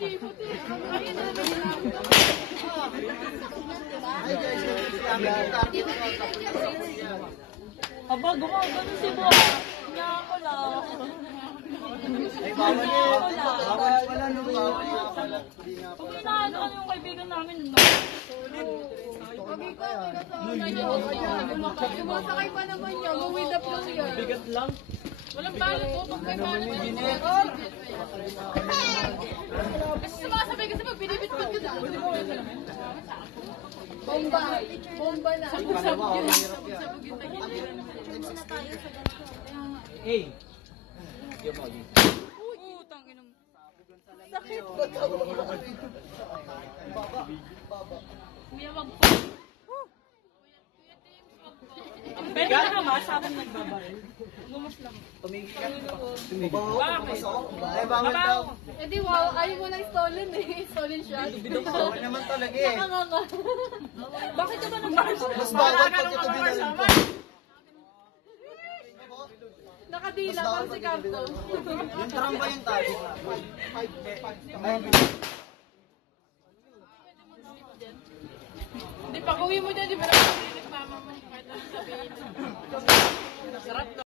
Aba, gumagano si Bo. Kanya ako lang. Ay, bawal yun. Bawal pala, no? Kung inaano ano yung kaibigan namin, no? Sumasakay pa naman niya, mawid up lang yan. Bigat lang. Walang balot po, pag may balot po. Kasi sumasabay kasi pag binibitbit ka na. Bomba. Bomba na. Sabog-sabog yun. Sabog-sabog yun. Hey. Utang inong. Sakit. Kuya, wag po. Pero nakamasabi nagbabaril. Gumas lang. Tumigil ka. Bakit? Ay, bawal daw. Eh di wow, ayaw mo lang stolen eh. Stolen shot. Bawal naman talaga eh. Nakanganga. Bakit ka ba nag-Marshall? Mas bawal pag ito binarin ko. Nakadila lang si Campo. Yung tramba yung tayo. Hindi, pag uwi mo dyan, di ba naman mama mo? Kahit ano sabihin. Sarap